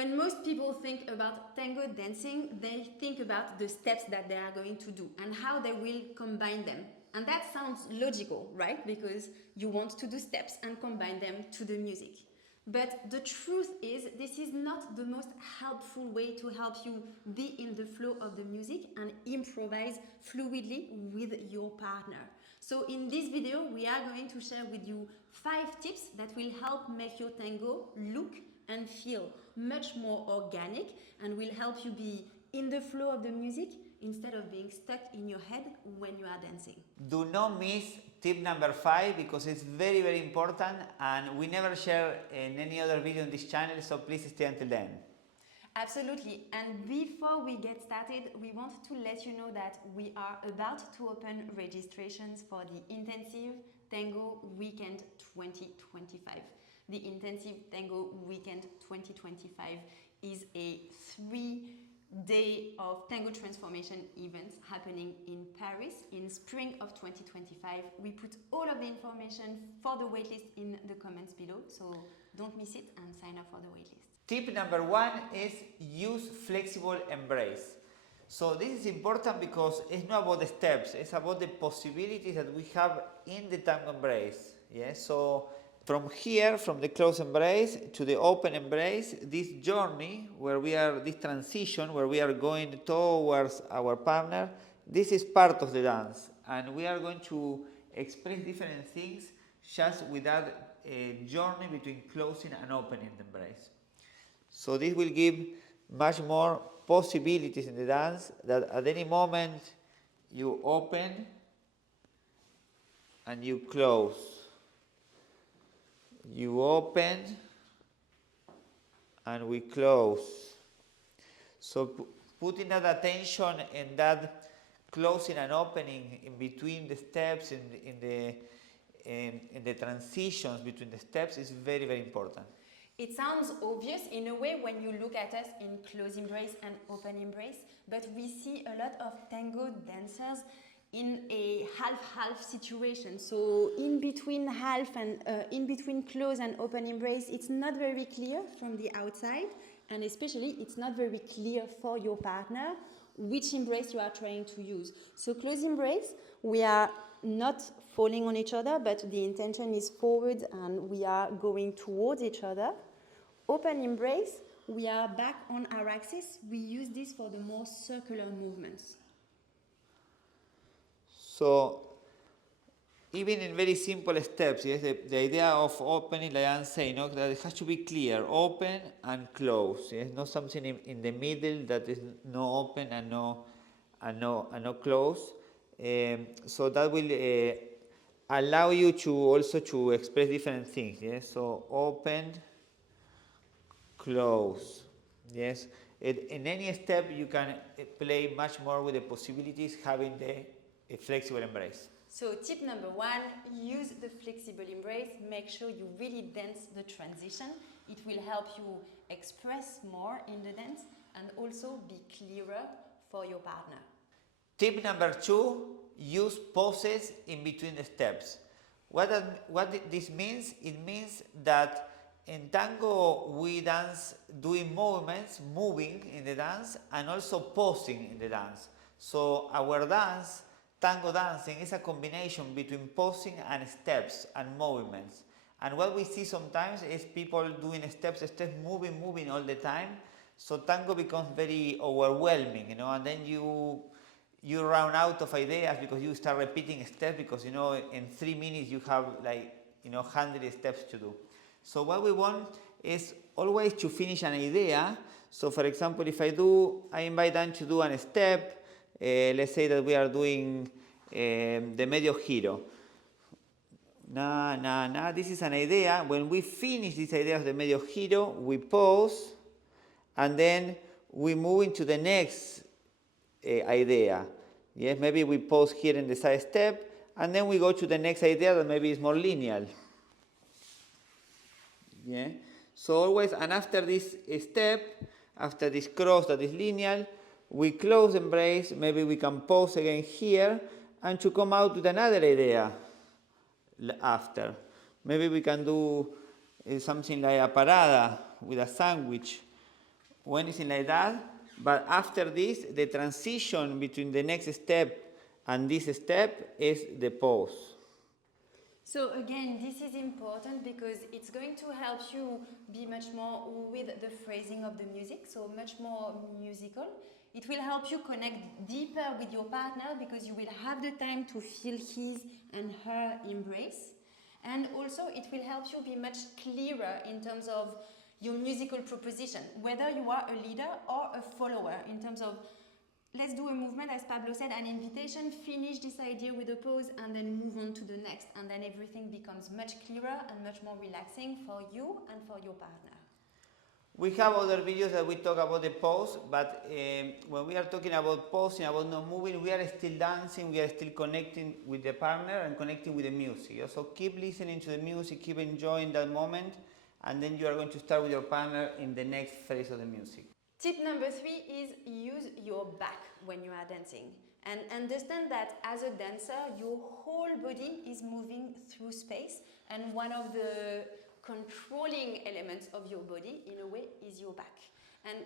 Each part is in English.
When most people think about tango dancing, they think about the steps that they are going to do and how they will combine them. And that sounds logical, right? Because you want to do steps and combine them to the music. But the truth is, this is not the most helpful way to help you be in the flow of the music and improvise fluidly with your partner. So in this video, we are going to share with you 5 tips that will help make your tango look and feel much more organic and will help you be in the flow of the music instead of being stuck in your head when you are dancing. Do not miss tip number 5 because it's very, very important and we never share in any other video on this channel, so please stay until then. Absolutely. And before we get started, we want to let you know that we are about to open registrations for the Intensive Tango Weekend 2025. The Intensive Tango Weekend 2025 is a 3-day of tango transformation events happening in Paris in spring of 2025. We put all of the information for the waitlist in the comments below, so don't miss it and sign up for the waitlist. Tip number 1 is use flexible embrace. So this is important because it's not about the steps, it's about the possibilities that we have in the tango embrace. Yeah? So from here, from the close embrace to the open embrace, this journey where we are, this transition where we are going towards our partner, this is part of the dance. And we are going to express different things just with that journey between closing and opening the embrace. So this will give much more possibilities in the dance, that at any moment you open and you close. You open and we close. So putting that attention in that closing and opening in between the steps, in the transitions between the steps is very, very important. It sounds obvious in a way when you look at us in close embrace and open embrace, but we see a lot of tango dancers in a half-half situation. So in between half and in between close and open embrace, it's not very clear from the outside, and especially it's not very clear for your partner which embrace you are trying to use. So close embrace, we are not falling on each other, but the intention is forward and we are going towards each other. Open embrace, we are back on our axis. We use this for the more circular movements. So even in very simple steps, yes, the idea of opening, like I'm saying, that it has to be clear, open and close. Yes, not something in the middle that is no open and no close. So that will allow you to also to express different things. Yes, so open, close. Yes, in any step you can play much more with the possibilities having a flexible embrace. So tip number 1, use the flexible embrace. Make sure you really dance the transition. It will help you express more in the dance and also be clearer for your partner. Tip number 2, use pauses in between the steps. What this means? It means that in tango we dance doing movements, moving in the dance and also pausing in the dance. So our dance, tango dancing, is a combination between pausing and steps and movements. And what we see sometimes is people doing steps, moving all the time. So tango becomes very overwhelming, and then you run out of ideas because you start repeating steps because, in 3 minutes you have 100 steps to do. So what we want is always to finish an idea. So for example, if I invite them to do a step, let's say that we are doing the medio giro. This is an idea. When we finish this idea of the medio giro, we pause and then we move into the next idea. Yes, maybe we pause here in the side step and then we go to the next idea that maybe is more linear. Yeah. So always, and after this step, after this cross that is linear, we close embrace, maybe we can pause again here, and to come out with another idea after. Maybe we can do something like a parada with a sandwich, when it's in like that, but after this, the transition between the next step and this step is the pause. So again, this is important because it's going to help you be much more with the phrasing of the music, so much more musical. It will help you connect deeper with your partner because you will have the time to feel his and her embrace. And also it will help you be much clearer in terms of your musical proposition, whether you are a leader or a follower, in terms of let's do a movement, as Pablo said, an invitation, finish this idea with a pause and then move on to the next. And then everything becomes much clearer and much more relaxing for you and for your partner. We have other videos that we talk about the pause, but when we are talking about pausing, about not moving, we are still dancing, we are still connecting with the partner and connecting with the music. So keep listening to the music, keep enjoying that moment, and then you are going to start with your partner in the next phase of the music. Tip number 3 is use your back when you are dancing. And understand that as a dancer, your whole body is moving through space, and one of the controlling elements of your body, in a way, is your back. And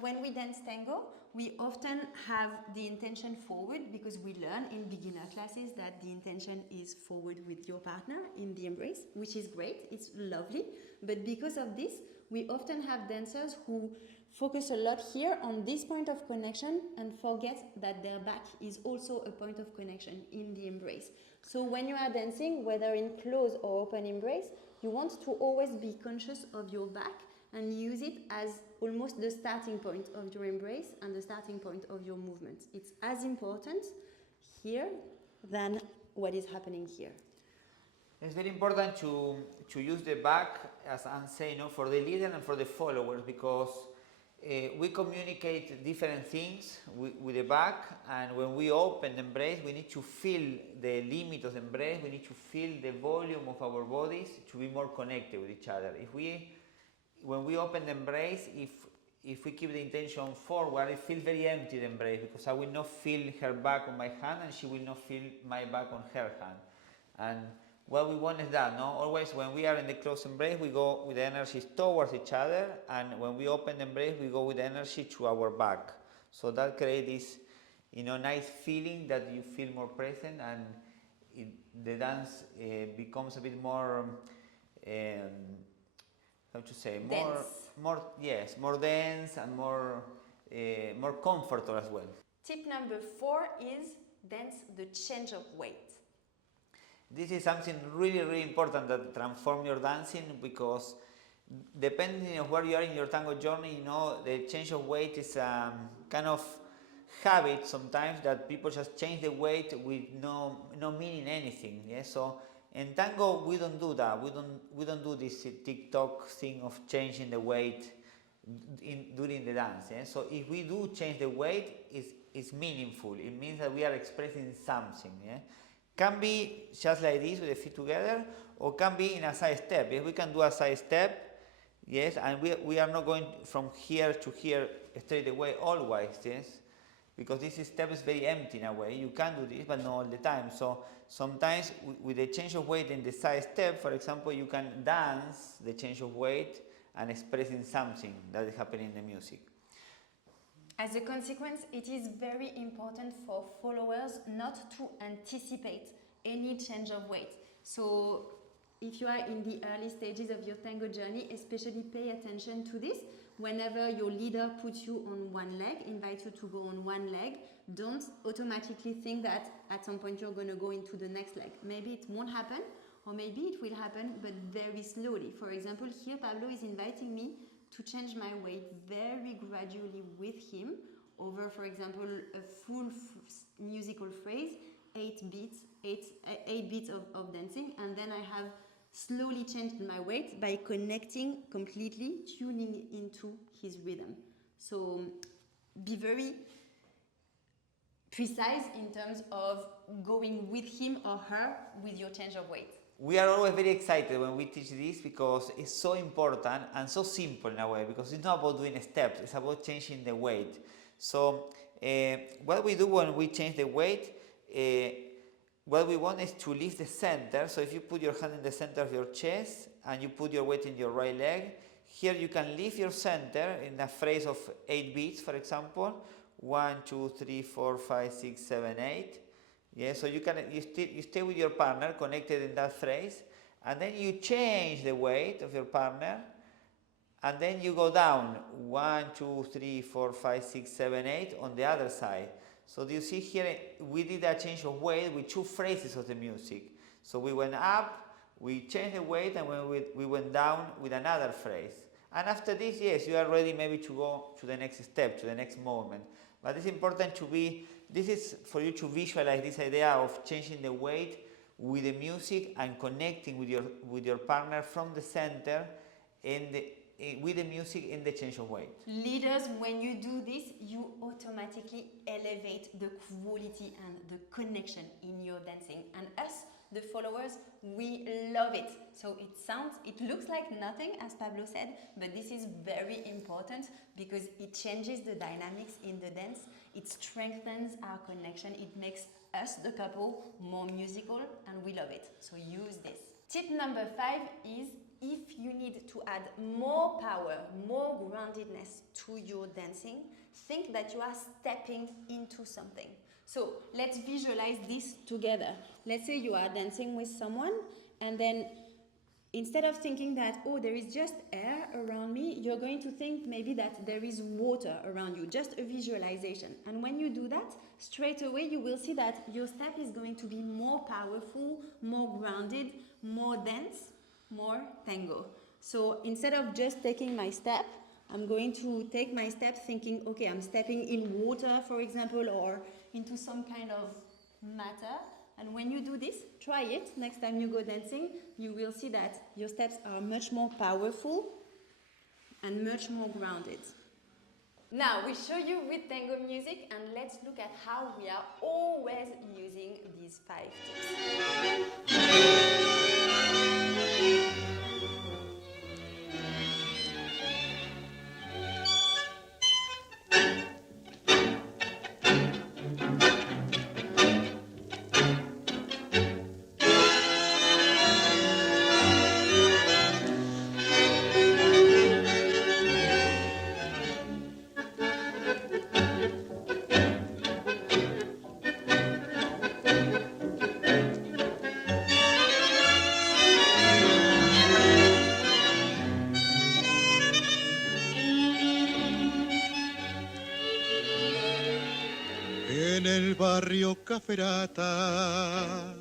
when we dance tango, we often have the intention forward because we learn in beginner classes that the intention is forward with your partner in the embrace, which is great, it's lovely. But because of this, we often have dancers who focus a lot here on this point of connection and forget that their back is also a point of connection in the embrace. So when you are dancing, whether in close or open embrace, you want to always be conscious of your back and use it as almost the starting point of your embrace and the starting point of your movement. It's as important here than what is happening here. It's very important to use the back, as Anne said, for the leader and for the followers, because we communicate different things with the back, and when we open the embrace, we need to feel the limit of the embrace, we need to feel the volume of our bodies to be more connected with each other. When we open the embrace, if we keep the intention forward, it feels very empty, the embrace, because I will not feel her back on my hand and she will not feel my back on her hand. And what we want is that, always when we are in the close embrace, we go with the energies towards each other, and when we open the embrace, we go with the energy to our back. So that creates this, nice feeling that you feel more present, and the dance becomes a bit more, how to say, more dense and more comfortable as well. Tip number 4 is dance the change of weight. This is something really, really important that transforms your dancing, because depending on where you are in your tango journey, the change of weight is kind of habit sometimes that people just change the weight with no meaning anything. Yeah? So in tango we don't do that. We don't do this TikTok thing of changing the weight during the dance. Yeah? So if we do change the weight, it's meaningful. It means that we are expressing something. Yeah? Can be just like this with the feet together, or can be in a side step. Yes, we can do a side step, yes, and we are not going from here to here straight away always, yes, because this step is very empty in a way. You can do this, but not all the time. So sometimes with the change of weight in the side step, for example, you can dance the change of weight and expressing something that is happening in the music. As a consequence, it is very important for followers not to anticipate any change of weight. So if you are in the early stages of your tango journey, especially pay attention to this. Whenever your leader puts you on one leg, invites you to go on one leg, don't automatically think that at some point you're going to go into the next leg. Maybe it won't happen, or maybe it will happen, but very slowly. For example, here Pablo is inviting me to change my weight very gradually with him over, for example, a full musical phrase, 8 beats of dancing, and then I have slowly changed my weight by connecting completely, tuning into his rhythm. So be very precise in terms of going with him or her with your change of weight. We are always very excited when we teach this, because it's so important and so simple in a way, because it's not about doing steps, it's about changing the weight. So what we do when we change the weight, what we want is to lift the center. So if you put your hand in the center of your chest and you put your weight in your right leg, here you can leave your center in a phrase of 8 beats, for example. 1, 2, 3, 4, 5, 6, 7, 8. Yeah, so you stay with your partner connected in that phrase, and then you change the weight of your partner, and then you go down 1, 2, 3, 4, 5, 6, 7, 8 on the other side. So do you see here we did a change of weight with 2 phrases of the music. So we went up, we changed the weight, and we went down with another phrase. And after this, yes, you are ready maybe to go to the next step, to the next movement. But it's important this is for you to visualize this idea of changing the weight with the music and connecting with your partner from the center with the music in the change of weight. Leaders, when you do this, you automatically elevate the quality and the connection in your dancing. And us, the followers, we love it. So it looks like nothing, as Pablo said, but this is very important because it changes the dynamics in the dance. It strengthens our connection. It makes us, the couple, more musical, and we love it. So use this. Tip number 5 is, if you need to add more power, more groundedness to your dancing, think that you are stepping into something. So let's visualize this together. Let's say you are dancing with someone, and then instead of thinking that, oh, there is just air around me, you're going to think maybe that there is water around you, just a visualization. And when you do that, straight away you will see that your step is going to be more powerful, more grounded, more dense, more tango. So instead of just taking my step, I'm going to take my step thinking, okay, I'm stepping in water, for example, or into some kind of matter. And when you do this, try it. Next time you go dancing, you will see that your steps are much more powerful and much more grounded. Now, we show you with tango music, and let's look at how we are always using these 5 tips. En el barrio Caferata,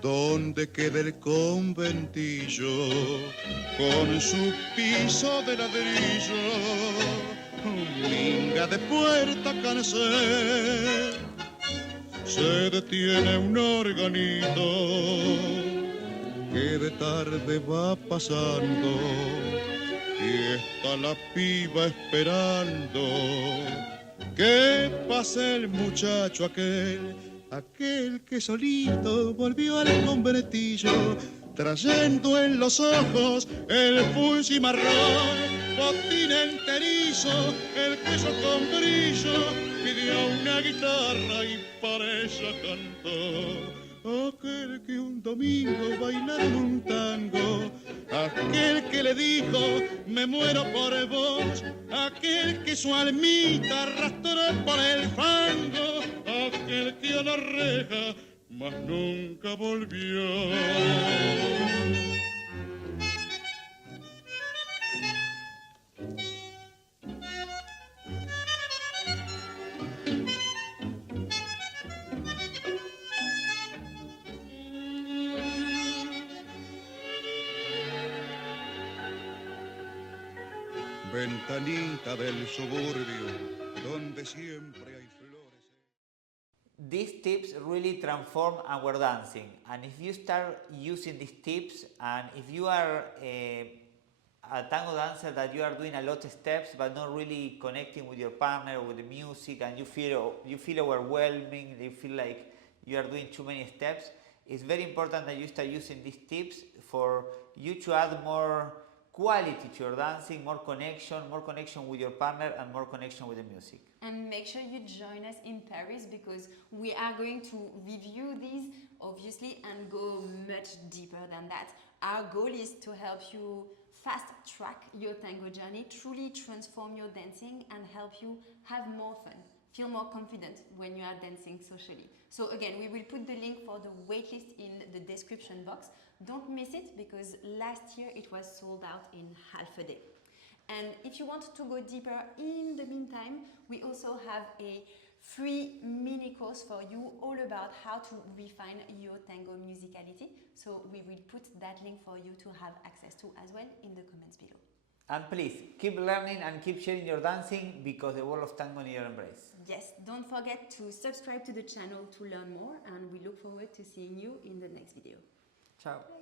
donde queda el conventillo, con su piso de ladrillo, minga de puerta cancel, se detiene un organito que de tarde va pasando y está la piba esperando que pase el muchacho aquel que solito volvió al conventillo, trayendo en los ojos el pulso y marrón, botín enterizo, el cuello con brillo, pidió una guitarra y para ella cantó. Aquel que un domingo bailaron un tango, aquel que le dijo me muero por vos, aquel que su almita arrastró por el fango, aquel que a la reja más nunca volvió. Ventanita del suburbio, donde siempre hay flores. These tips really transform our dancing, and if you start using these tips, and if you are a tango dancer that you are doing a lot of steps but not really connecting with your partner or with the music, and you feel overwhelming, you feel like you are doing too many steps, it's very important that you start using these tips for you to add more quality to your dancing, more connection with your partner, and more connection with the music. And make sure you join us in Paris, because we are going to review these, obviously, and go much deeper than that. Our goal is to help you fast track your tango journey, truly transform your dancing, and help you have more fun, feel more confident when you are dancing socially. So again, we will put the link for the waitlist in the description box. Don't miss it because last year it was sold out in half a day. And if you want to go deeper in the meantime, we also have a free mini course for you all about how to refine your tango musicality. So we will put that link for you to have access to as well in the comments below. And please, keep learning and keep sharing your dancing because the world of tango needs your embrace. Yes, don't forget to subscribe to the channel to learn more, and we look forward to seeing you in the next video. Ciao.